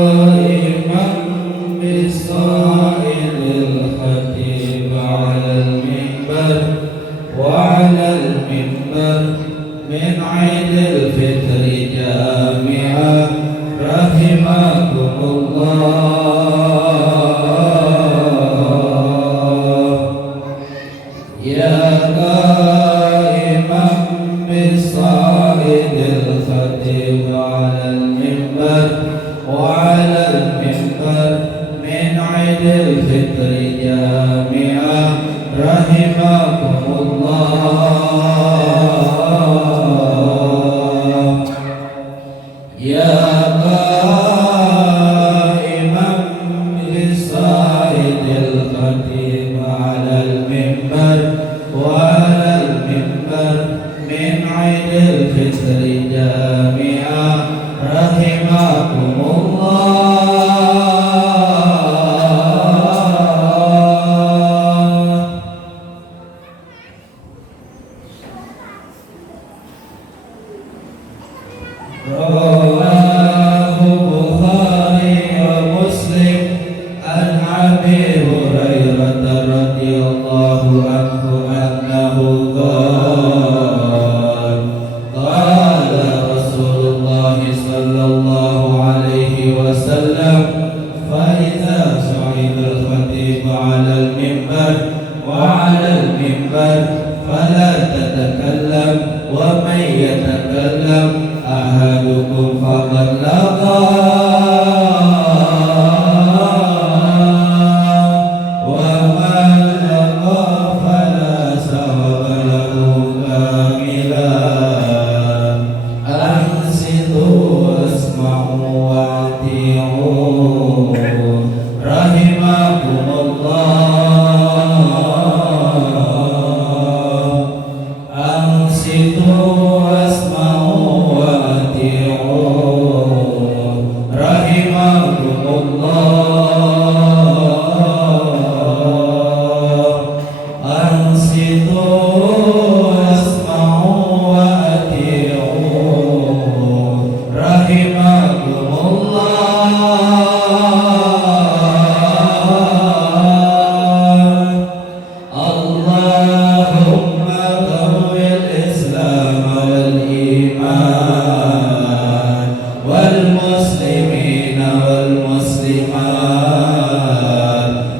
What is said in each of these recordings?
قائما بصائل الخطيب على المنبر وعلى المنبر من عيد الفطر جامعا رحمكم الله يا قائما بصائل الخطيب على المنبر وعلى المنبر من عيد الفطر جامعا رحمكم الله يا قائما بصائد الخطيب على المنبر وعلى المنبر من عيد الفطر جامعا رحمكم الله رواه البخاري ومسلم عن أبي هريرة رضي الله عنه أنه قال رسول الله صلى الله عليه وسلم فإذا صعد الخطيب على المنبر وعلى المنبر فلا تتكلم ومن يتكلم أحدكم فقد لغى ومن لغى فلا ثواب له كاملا أنصتوا واسمعوا وأطيعوا رحمكم الله أنصتوا واسمعوا وأطيعوا رحمكم الله أنصتوا واسمعوا وأطيعوا رحمكم الله اللهم قوي الإسلام والإيمان والمسلمين والمسلمات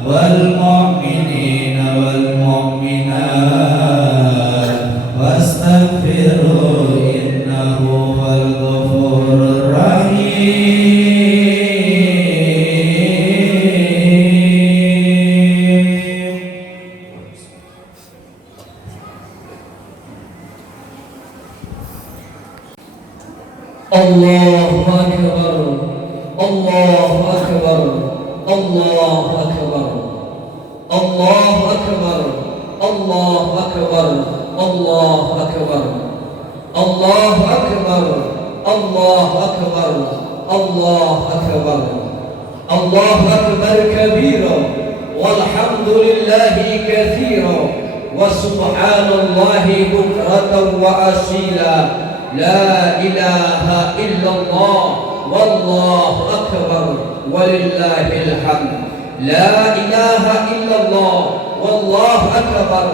والمؤمنين والمؤمنات واستغفروا إنه هو الغفور الرحيم الله أكبر الله أكبر الله أكبر الله أكبر الله أكبر الله أكبر الله أكبر الله أكبر الله أكبر الله أكبر كبيرا والحمد لله كثيرا وسبحان الله بكرة وأصيلا لا إله إلا الله والله أكبر ولله الحمد لا إله إلا الله والله أكبر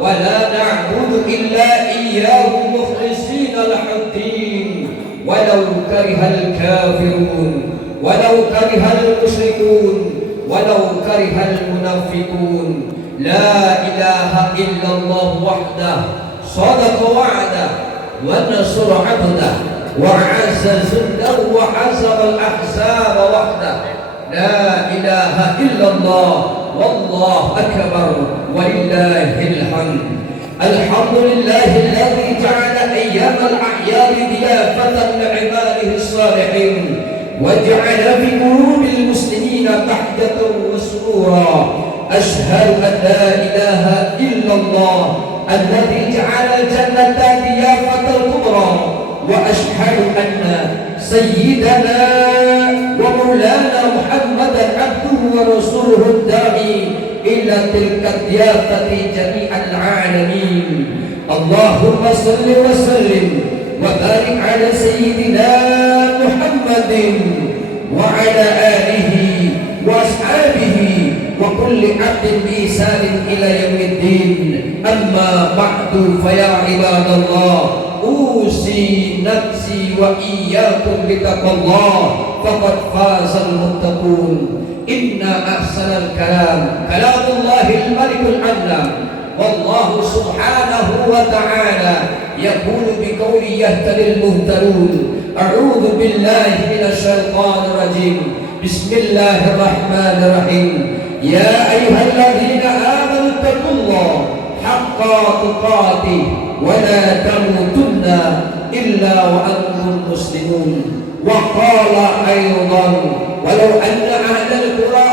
ولا نعبد إلا إياه مخلصين له الدين ولو كره الكافرون ولو كره المشركون ولو كره المنافقون لا إله إلا الله وحده صدق وعده ونصر عبده وعز جنده وحزم الأحزاب وحده لا إله إلا الله والله أكبر ولله الحمد الحمد لله الذي جعل أيام الأعياد ضيافة لعباده الصالحين وجعل في قلوب المسلمين بهجة وسرورا أشهد أن لا إله إلا الله الذي جعل الجنة ضيافة الكبرى وأشهد أن سيدنا ومولانا محمدا عبده ورسوله الداعي إلى تلك الضيافة جميع العالمين اللهم صل وسلم وبارك على سيدنا محمد وعلى آله وأصحابه وكل عبد بإحسان إلى يوم الدين. أما بعد فيا عباد الله أوصي نفسي وإياكم بتقوى الله فقد فاز المتقون. إن أحسن الكلام كلام الله الملك العلام، والله سبحانه وتعالى يقول بقوله يهتدي المهتدون. أعوذ بالله من الشيطان الرجيم. بسم الله الرحمن الرحيم. يا أيها الذين آمنوا اتقوا الله حق تقاته ولا تموتن إلا وأنتم مسلمون. وقال أيضا ولو أن أهل القرى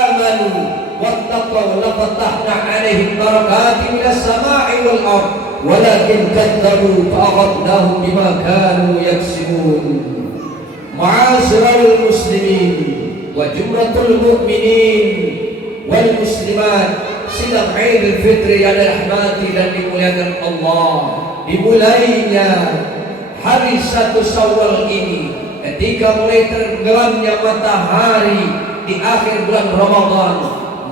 آمنوا واتقوا لفتحنا عليهم بركات من السماء والأرض ولكن كذبوا فأخذناهم بما كانوا يكسبون. معاشر المسلمين وجملة المؤمنين والmuslimat, sidang Idul Fitri yang dirahmati dan dimuliakan Allah. Dimulainya hari 1 Syawal ini ketika mulai tenggelamnya matahari di akhir bulan Ramadan,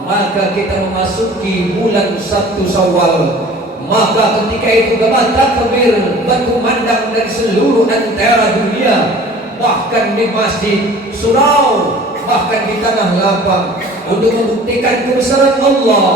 maka kita memasuki bulan 1 Syawal. Maka ketika itu gemah takbir berkumandang dari seluruh antara dunia, bahkan di masjid, surau, bahkan di tanah lapang, untuk membuktikan kebesaran Allah,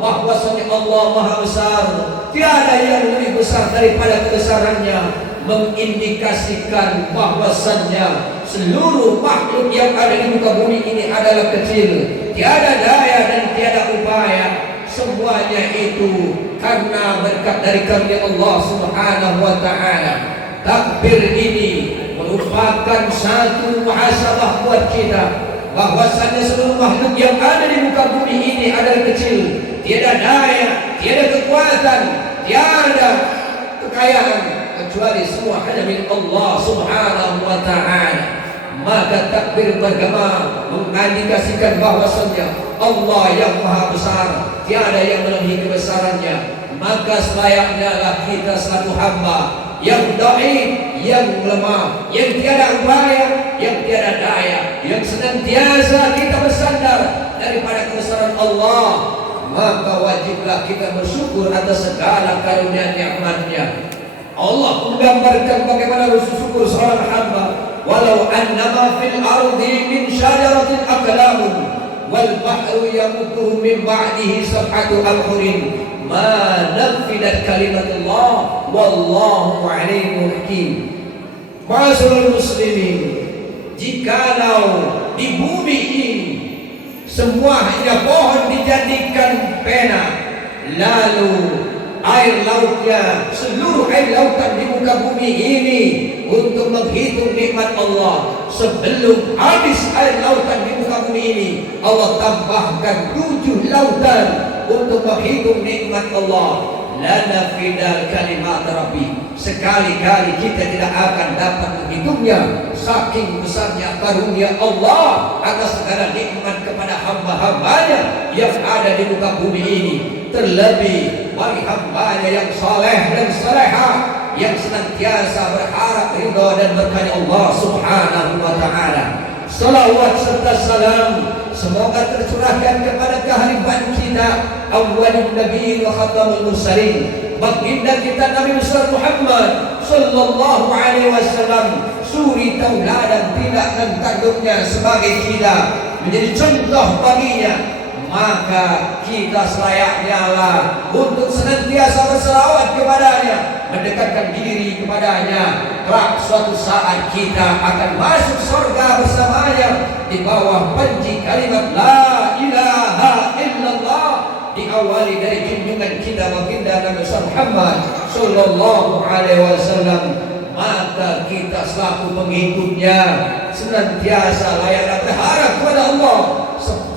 bahwasanya Allah Maha Besar, tiada yang lebih besar daripada kebesarannya, mengindikasikan bahwasannya seluruh makhluk yang ada di muka bumi ini adalah kecil, tiada daya dan tiada upaya, semuanya itu karena berkat dari karunia Allah Subhanahu wa taala. Takbir ini merupakan satu muhasabah buat kita, bahwasanya seluruh makhluk yang ada di muka bumi ini adalah kecil, tiada daya, tiada kekuatan, tiada kekayaan, kecuali semua hanya milik Allah Subhanahu wa taala. Maka takbir bergema mengindikasikan bahwasanya Allah yang Maha Besar, tiada yang melebihi kebesarannya. Maka selayaknya lah kita selaku hamba yang dhaif, yang lemah, yang tiada upaya, yang tiada daya, yang senantiasa kita bersandar daripada kebesaran Allah, maka wajiblah kita bersyukur atas segala karunia nikmat-Nya. Allah menggambarkan bagaimana bersyukur seorang hamba. Walau annama fil ardi min syajaratin aqlamun wal bahru yamudduhu min ba'dihi sab'atu abhurin ma nafidat kalimatullah wallahu alimun hakim. Ma'asyiral muslimin, jikalau di bumi ini semua hanya pohon dijadikan pena, lalu air lautnya, seluruh air lautan di muka bumi ini untuk menghitung nikmat Allah, sebelum habis air lautan di muka bumi ini, Allah tambahkan 7 lautan untuk menghitung nikmat Allah. Lana fidal kalimat Rabbi, sekali-kali kita tidak akan dapat menghitungnya, saking besarnya karunia Allah atas segala nikmat kepada hamba-hambanya yang ada di muka bumi ini. Terlebih bagi hambanya yang saleh dan salehah, yang senantiasa berharap ridha dan berkah Allah Subhanahu wa taala. Salawat serta salam semoga tercurahkan kepada kehalifan kita, awwalun nabiyyin wa khatamul mursalin, baginda kita Nabi besar Muhammad sallallahu alaihi wasallam, suri tauladan tidak dan tanduknya sebagai kita, menjadi contoh baginya. Maka kita selayaknya lah untuk senantiasa berselawat kepadanya, mendekatkan diri kepadanya. Kelak suatu saat kita akan masuk surga bersamanya di bawah panji kalimat la ilaha illallah, diawali dari junjungan kita baginda Nabi Muhammad sallallahu alaihi wasallam. Maka kita selaku pengikutnya senantiasa layaknya berharap kepada Allah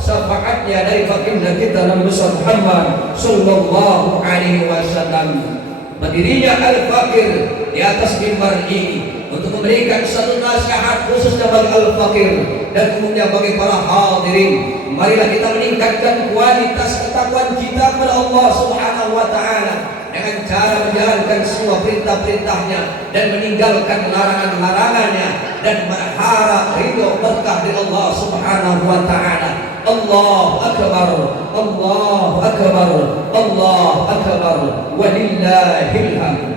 syafaatnya dari baginda kita Nabi Muhammad sallallahu alaihi wasallam. Berdirinya Al-Fakir di atas mimbar ini untuk memberikan satu nasihat khususnya bagi Al-Fakir dan umumnya bagi para hadirin. Marilah kita meningkatkan kualitas ketakwaan kita kepada Allah Subhanahu wa taala dengan cara menjalankan semua perintah-perintahnya dan meninggalkan larangan-larangannya. dan berharap ridho berkah dari Allah Subhanahu wa taala. Allahu akbar, Allahu akbar, Allahu akbar, walillahil hamd.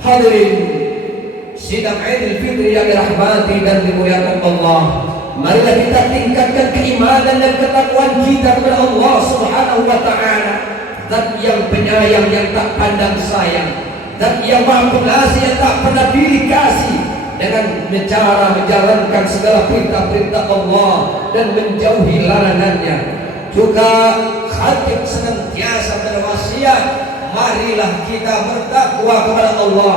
Hadirin sidang Idul Fitri yang dirahmati dan dimuliakan Allah, marilah kita tingkatkan keimanan dan ketakwaan kita kepada Allah Subhanahu wa taala, Zat yang penyayang yang tak pandang sayang, Zat yang Maha Pengasih yang tak pernah pilih kasih, dengan cara menjalankan segala perintah-perintah Allah dan menjauhi larangannya. Juga khatib senantiasa berwasiat, marilah kita bertakwa kepada Allah,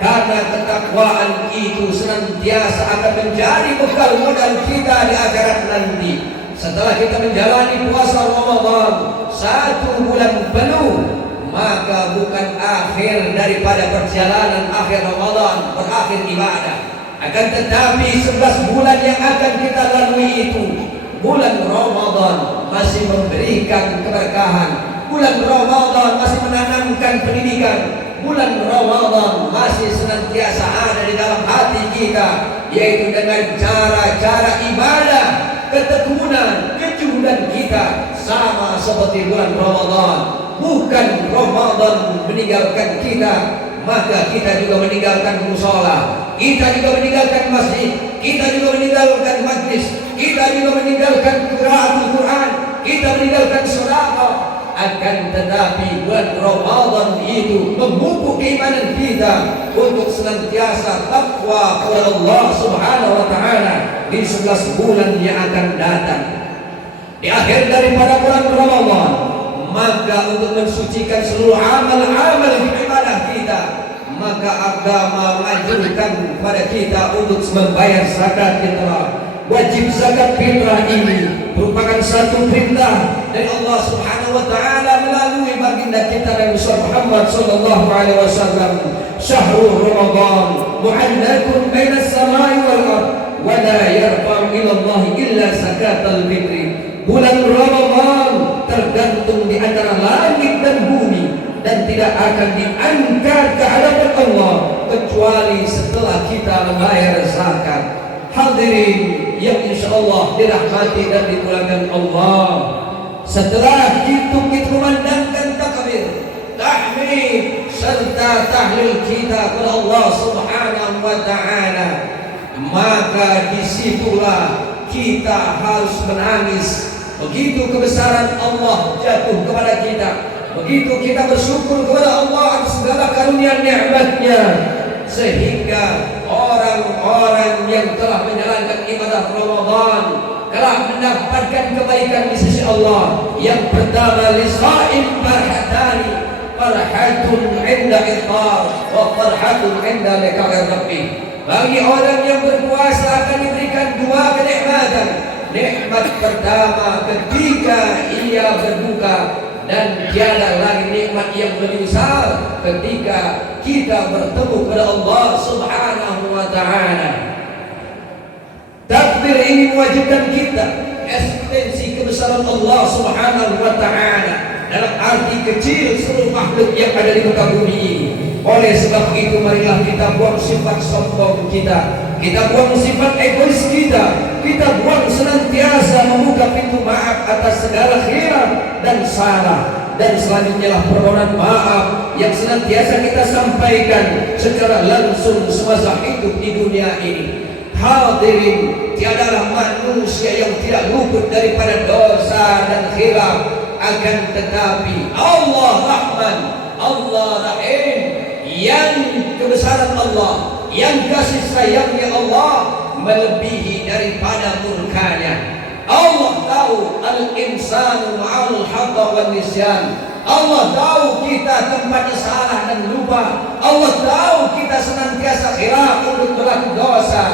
karena ketakwaan itu senantiasa akan menjadi bekal modal kita di akhirat nanti. Setelah kita menjalani puasa Ramadan 1 bulan penuh, maka bukan akhir daripada perjalanan akhir Ramadan, berakhir ibadah. Akan tetapi 11 bulan yang akan kita lalui itu, bulan Ramadan masih memberikan keberkahan, bulan Ramadan masih menanamkan pendidikan, bulan Ramadan masih senantiasa ada di dalam hati kita, yaitu dengan cara-cara ibadah, ketekunan, kejujuran kita sama seperti bulan Ramadan. Bukan Ramadan meninggalkan kita, maka kita juga meninggalkan musola, kita juga meninggalkan masjid, kita juga meninggalkan majlis, kita juga meninggalkan qiraatul Quran, kita meninggalkan sedekah. Akan tetapi bulan Ramadan itu memupuk keimanan kita untuk senantiasa takwa kepada Allah Subhanahu wa taala di 11 bulan yang akan datang. Di akhir daripada bulan Ramadan, maka untuk mensucikan seluruh amal-amal ibadah kita, maka agama menganjurkan kepada kita untuk membayar zakat fitrah. Wajib zakat fitrah ini merupakan satu perintah dari Allah Subhanahu wa taala melalui baginda kita Nabi Muhammad sallallahu alaihi wasallam. Syahrul Ramadan mu'allaqun bainas samai wal ardh wa la yarfa'u ila Allah illa zakatul fitri. Bulan Ramadan tergantung di antara langit dan bumi dan tidak akan diangkat ke hadapan Allah kecuali setelah kita membayar zakat. Hadirin yang insyaallah dirahmati dan dimuliakan Allah, setelah itu kita memandangkan takbir, tahmid serta tahlil kita kepada Allah Subhanahu wa taala, maka disitulah kita harus menangis. Begitu kebesaran Allah jatuh kepada kita, begitu kita bersyukur kepada Allah atas segala karunia nikmat-Nya, sehingga orang-orang yang telah menjalankan ibadah Ramadan telah mendapatkan kebaikan di sisi Allah. Yang pertama, lisaim farhatani, farhatun 'inda iftar wa farhatun 'inda liqa'i rabbih. Bagi orang yang berpuasa akan diberikan dua kenikmatan. Nikmat pertama ketika ia berbuka, dan tiada lagi nikmat yang lebih besar ketika kita bertemu kepada Allah Subhanahu wa taala. Takbir ini mewajibkan kita eksistensi kebesaran Allah Subhanahu wa taala dalam arti kecil seluruh makhluk yang ada di muka bumi ini. Oleh sebab itu marilah kita buang sifat sombong kita buang sifat egois kita buang senantiasa membuka pintu maaf atas segala khilaf dan salah. Dan selanjutnya lah permohonan maaf yang senantiasa kita sampaikan secara langsung semasa hidup di dunia ini. Hadirin, tiadalah manusia yang tidak luput daripada dosa dan khilaf. Akan tetapi Allah Rahman, Allah Rahim, yang kebesaran Allah, yang kasih sayangnya Allah melebihi daripada murkanya. Allah tahu al-insanu ma'al khata wal nisyan. Allah tahu kita tempatnya salah dan lupa. Allah tahu kita senantiasa khilaf untuk melakukan dosa.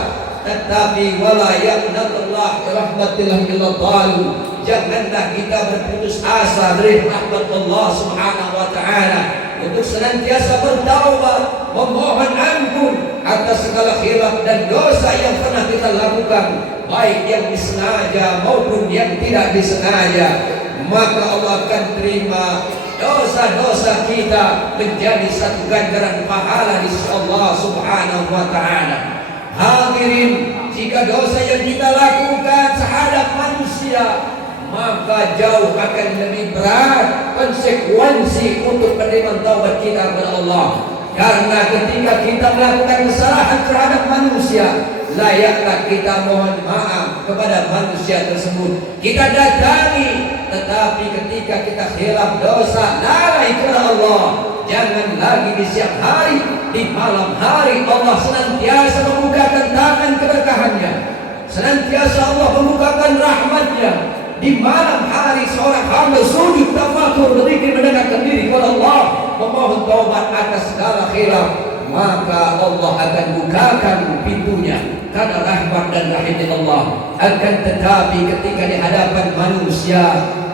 Tetapi wala yaqnatullah rahmatillah illa dhalu. Janganlah kita berputus asa dari rahmat Allah Subhanahu wa taala, untuk senantiasa bertaubat, memohon ampun atas segala khilaf dan dosa yang pernah kita lakukan, baik yang disengaja maupun yang tidak disengaja. Maka Allah akan terima dosa-dosa kita menjadi satu ganjaran pahala di sisi Allah Subhanahu wa taala. Hadirin, jika dosa yang kita lakukan terhadap manusia, maka jauh akan lebih berat konsekuensi untuk penerimaan taubat kita kepada Allah. Karena ketika kita melakukan kesalahan terhadap manusia, layaklah kita mohon maaf kepada manusia tersebut. Kita datangi, tetapi ketika kita khilaf dosa, lalai kepada Allah. Jangan lagi di siang hari, di malam hari Allah senantiasa membukakan tangan keberkahannya, senantiasa Allah membukakan rahmatnya. Di malam hari seorang hamba sujud tafakur, berzikir, mendekatkan diri kepada Allah, memohon taubat atas segala khilaf, maka Allah akan bukakan pintunya karena rahmat dan rahim Allah. Akan tetapi ketika di hadapan manusia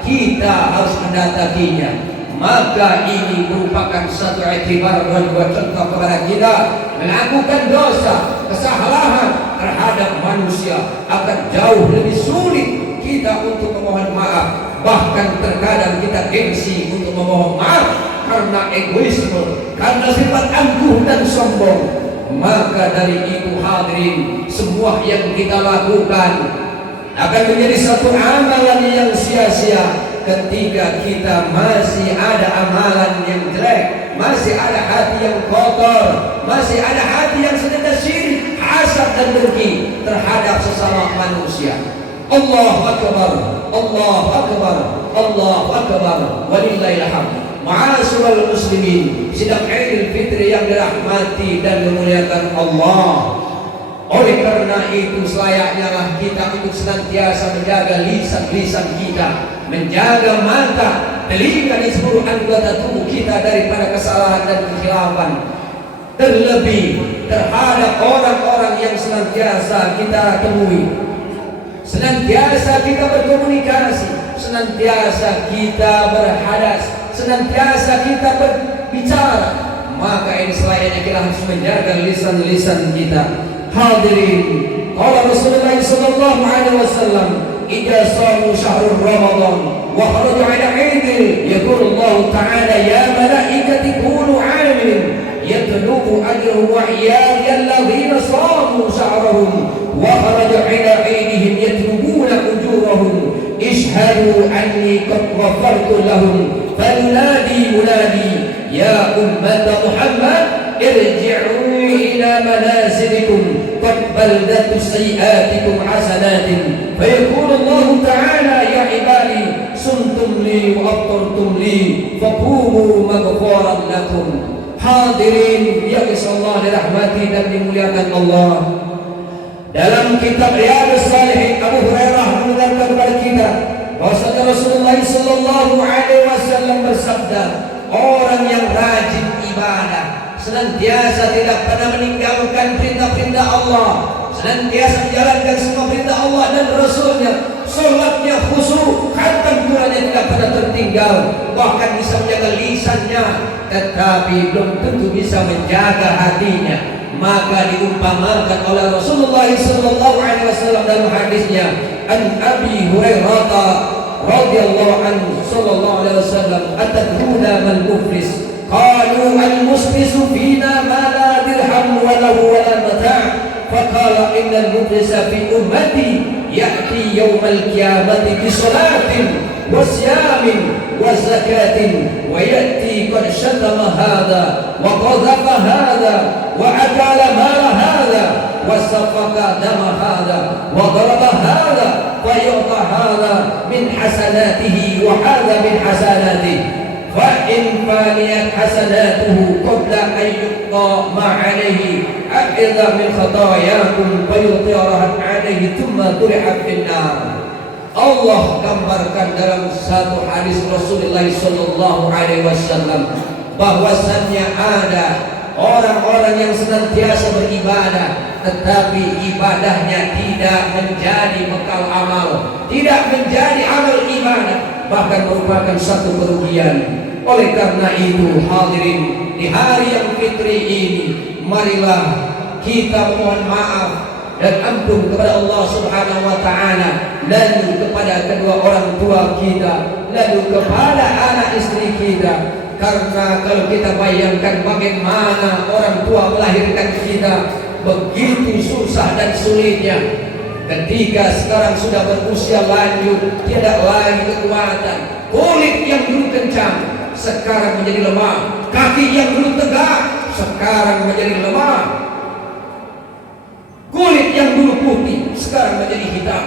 kita harus mendatanginya, maka ini merupakan satu iktibar dan buat contoh kepada kita. Melakukan dosa, kesalahan terhadap manusia akan jauh lebih sulit kita untuk memohon maaf. Bahkan terkadang kita gengsi untuk memohon maaf karena egoisme, karena sifat angkuh dan sombong. Maka dari itu hadirin, semua yang kita lakukan akan menjadi satu amalan yang sia-sia ketika kita masih ada amalan yang jelek, masih ada hati yang kotor, masih ada hati yang sedang syirik, hasad dan dengki terhadap sesama manusia. Allahu Akbar, Allahu Akbar, Allahu Akbar, walillahil hamd. Ma'asyiral muslimin, sidang Idul Fitri yang dirahmati dan dimuliakan Allah. Oleh karena itu selayaknya lah kita untuk senantiasa menjaga lisan-lisan kita, menjaga mata, telinga di seluruh anggota tubuh kita daripada kesalahan dan kekhilafan. Terlebih terhadap orang-orang yang senantiasa kita temui, senantiasa kita berkomunikasi, senantiasa kita berhadas, senantiasa kita berbicara, maka ini selayaknya kita harus menjaga lisan-lisan kita. Hadirin, qala Rasulullah sallallahu alaihi wasallam, "Idza shamu syahrul Ramadan wa kharaju ala 'idil, yaqulu Allah ta'ala ya malaikati kunu 'alamin yatlubu ajruhum wa 'iyadiyal ladzina shamu syahrahum wa kharaju ala 'idihim yatlubuna ujurahum ishhadu anni qad ghafartu lahum falunadi munadi ya ummata Muhammad irji'u ila manazilikum qad baldatu sayyi'atikum hasanatin fayaqulu Allah ta'ala ya ibadi sumtum li wa aftartum li faqumu maghfuran lakum." Hadirin yang Allah dirahmati dan dimuliakan Allah, dalam kitab Riyadhus Shalihin Abu Hurairah menerangkan kepada kita bahwasanya Rasulullah sallallahu alaihi wasallam bersabda, orang yang rajin ibadah, senantiasa tidak pernah meninggalkan perintah-perintah Allah, senantiasa menjalankan semua perintah Allah dan Rasulnya, sholatnya khusyuk, khatam Qurannya tidak pernah tertinggal, bahkan bisa menjaga lisannya, tetapi belum tentu bisa menjaga hatinya. Maka diumpamakan oleh Rasulullah sallallahu alaihi wasallam dalam hadisnya, an Abi Hurairah radhiyallahu anhu sallallahu alaihi wasallam, atadruna man muflis? Qalu al-muslisu fina ma la dirham wa lahu wa la mata'. Faqala innal muflisa fi ummati ya'ti yawmal qiyamati bi salatin wa siyamin wa zakatin wa ya'ti qad shatama hadha wa qadhafa hadha wa akala mala hadha wa safaka dama hadha wa daraba hadha fa yu'ta hadha min hasanatihi wa hadha min hasanatihi فإن فانيت حسناته قبل أن يقضى ما عليه أخذ من خطاياكم فيطيرها عليه ثم طرح في النار. Allah gambarkan dalam satu hadis Rasulullah sallallahu alaihi wasallam bahwasannya ada orang-orang yang senantiasa beribadah, tetapi ibadahnya tidak menjadi bekal amal, tidak menjadi amal ibadah, bahkan merupakan satu kerugian. Oleh karena itu hadirin, di hari yang fitri ini, marilah kita mohon maaf dan ampun kepada Allah Subhanahu wa taala, lalu kepada kedua orang tua kita, lalu kepada anak istri kita. Karena kalau kita bayangkan bagaimana orang tua melahirkan kita, begitu susah dan sulitnya. Ketika sekarang sudah berusia lanjut, tiada lagi kekuatan. Kulit yang dulu kencang sekarang menjadi lemah. Kaki yang dulu tegak sekarang menjadi lemah. Kulit yang dulu putih sekarang menjadi hitam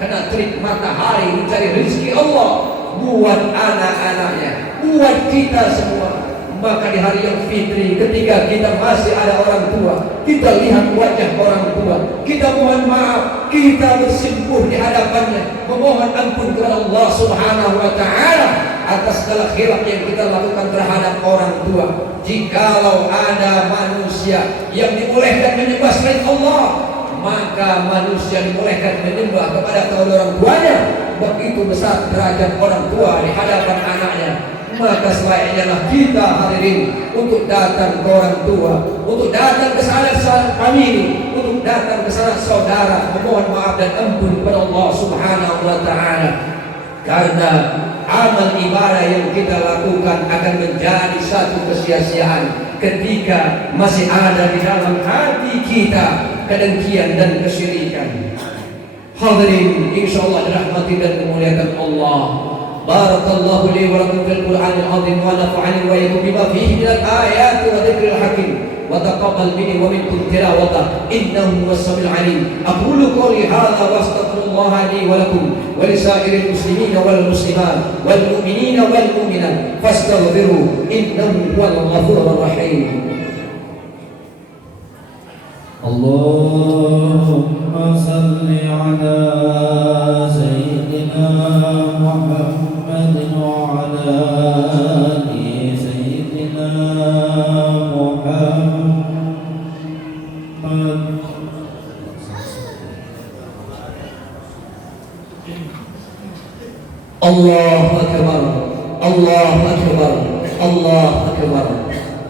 karena terik matahari mencari rezeki Allah buat anak-anaknya, buat kita semua. Maka di hari yang fitri, ketika kita masih ada orang tua, kita lihat wajah orang tua, kita mohon maaf, kita bersimpuh di hadapannya, memohon ampun kepada Allah Subhanahu wa Ta'ala atas segala khilaf yang kita lakukan terhadap orang tua. Jikalau ada manusia yang dibolehkan menyembah selain Allah, maka manusia dibolehkan menyembah kepada kedua orang tuanya. Begitu besar derajat orang tua di hadapan anaknya, maka selayaknya kita hadirin untuk datang ke orang tua, untuk datang ke sanak famili, untuk datang ke sanak saudara, memohon maaf dan ampun kepada Allah Subhanahu wa Ta'ala. Karena amal ibadah yang kita lakukan akan menjadi satu kesia-siaan ketika masih ada di dalam hati kita kedengkian dan kesyirikan. Hadirin, insyaallah dirahmati dan dimuliakan Allah. Barakallahu li wa lakum fil Qur'anil azim wa nafa'ani wa iyyakum bima fihi minal ayati wa dzikril hakim wa taqabbal minni wa minkum tilawata innahu was-sami'ul 'alim. Aqulu qawli hadza wa astaghfirullaha li wa lakum wa lisairil muslimina wal muslimat wal mu'minina wal mu'minat fastaghfiruhu innahu huwal ghafurur rahim. Allahumma salli ala Sayyidina Muhammadin wa ala ali Sayyidina Muhammad. Allahu Akbar, Allahu Akbar, Allahu Akbar,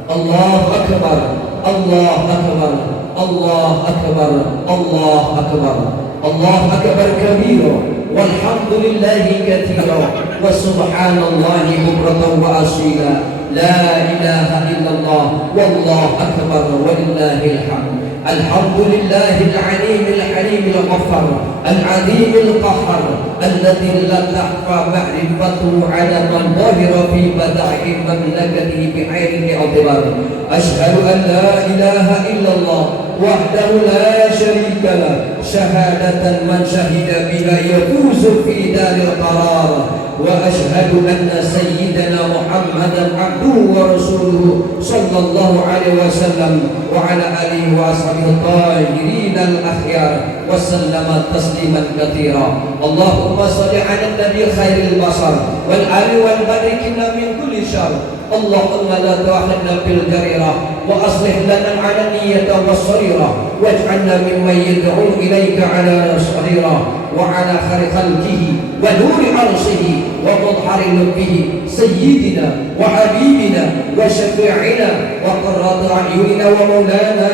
Allahu Akbar, Allahu Akbar, Allahu Akbar, Allahu Akbar, Allahu Akbar kabira, walhamdulillahi katsira, wa subhanallahi bukratan wa asila, la ilaha illallah, wallahu akbar, walillahil hamd. Alhamdulillahil alimil halimil ghaffar, al-azimil qahhar, alladzi la tahfa ma'rifatuhu 'ala man dhahira fi bada'i mamlakatihi bi'aini i'tibar. Ashhadu an la ilaha illallah wahdahu la syarika lah, syahadatan man syahida biha yafuzu fi daril qarar. Wa ashhadu anna sayyidana Muhammadan abduhu wa rasuluhu sallallahu alaihi wasallam wa ala alihi wa ashabihi tahirin al-akhyar wa sallama tasliman katsira. Allahumma shalli ala nabi khairil basar wal ali wal barikinna min kulli syarr. Allahumma la tu'akhidna bil jarirah wa aslih lana al-alaniyata was-sarirah waj'alna mimman yad'u ilayka ala sarira wa ala khari khalqihi wa nuri arshihi wa mudhari lubbihi sayyidina wa habibina wa syafi'ina wa qurratu a'yunina wa maulana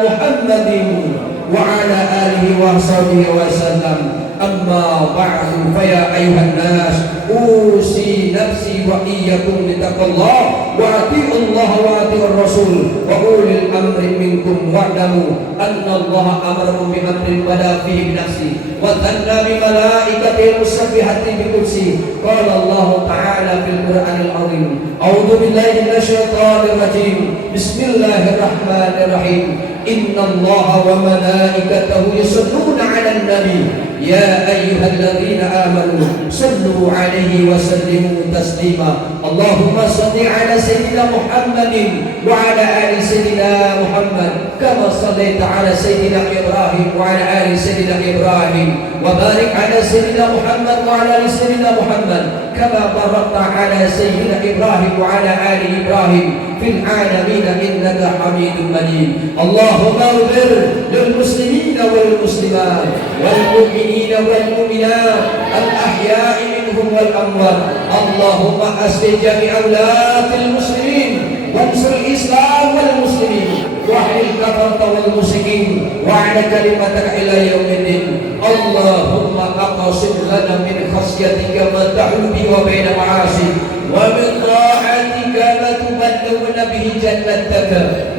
Muhammadin wa ala alihi wa sahbihi wa sallam. Amma ba'du, fa ya ayuhan nas, usi nafsi wa iyyakum bittaqwallah wa ati'ullah wa ati'ur rasul wa ulil amri minkum wa'lamu anna Allah amarakum bi amrin bada fihi bi nafsi wa tanna bi malaikatihi musabbihati bi kursi. Qala Allah ta'ala fil Qur'anil azim, a'udzu billahi minasy syaithanir rajim, bismillahirrahmanirrahim. Inna Allah wa malaikatahu yusalluna 'alan nabi ya ayyuhalladzina amanu sallu 'alaihi wa sallimu taslima. Allahumma shalli 'ala sayyidina Muhammadin wa 'ala ali sayyidina Muhammad kama shallaita 'ala sayyidina Ibrahim wa 'ala ali sayyidina Ibrahim wa barik 'ala sayyidina Muhammad wa 'ala ali sayyidina Muhammad kama barakta 'ala sayyidina Ibrahim wa 'ala ali Ibrahim fil 'alamin innaka Hamidum Majid. Allahumma ighfir lil muslimina wal muslimat wal mu'minina wal mu'minat al ahya'i minhum wal amwat. Allahumma asli jami' awlatil muslimin wansur islam wal muslimin wahil kafarta wal musyrikin wa'ala kalimataka ila yaumiddin. Allahumma aqsim lana min khasyatika ma tahulu bi wa baina ma'asik wa min ta'atika ma tuballighuna تبلغنا به جنتك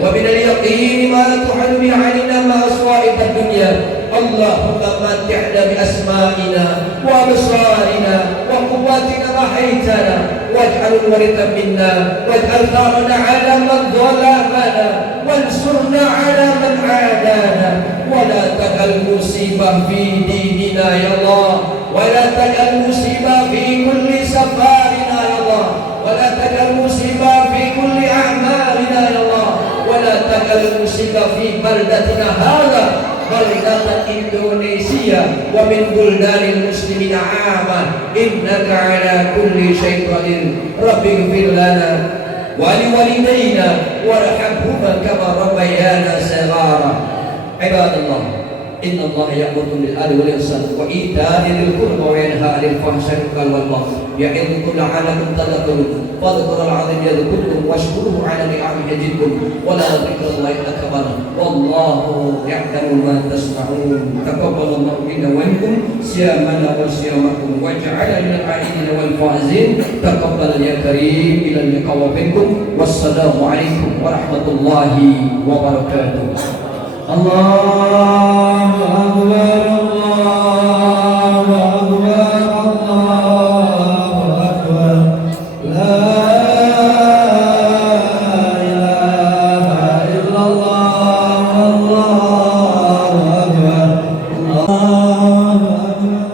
ومن اليقين ما تحل به علينا مصائب الدنيا اللهم متعنا بأسمائنا وأبصارنا وقواتنا ما أحييتنا واجعل الورث منا واجعل ثارنا على من ظلمنا وانصرنا على من عادانا ولا تجعل مصيبة في ديننا يا الله ولا تجعل مصيبة في كل سفارنا يا الله ولا تجعل مصيبة في كل أعمالنا يا الله ولا تجعل مصيبة في بلدتنا هذا بلدة إندونيسيا ومن بلدان المسلمين عامة إنك على كل شيء قدير رب اغفر لنا ولوالدينا وارحمهما كما ربيانا صغارا عباد الله إن الله يأمر بالعدل والإحسان وإيتاء ذي القربى وينهى عن الفحشاء والمنكر يعظكم لعلكم تذكرون فاذكروا العظيم يذكركم واشكروه على نعمه يزدكم ولا ذكر الله أكبر والله يعلم ما تصنعون تقبل الله منا ومنكم صيامنا وصيامكم واجعلنا من العائدين والفائزين تقبل يا كريم إلى اللقاء وبكم والسلام عليكم ورحمة الله وبركاته. الله أكبر الله أكبر الله أكبر لا إله إلا الله الله أكبر الله أكبر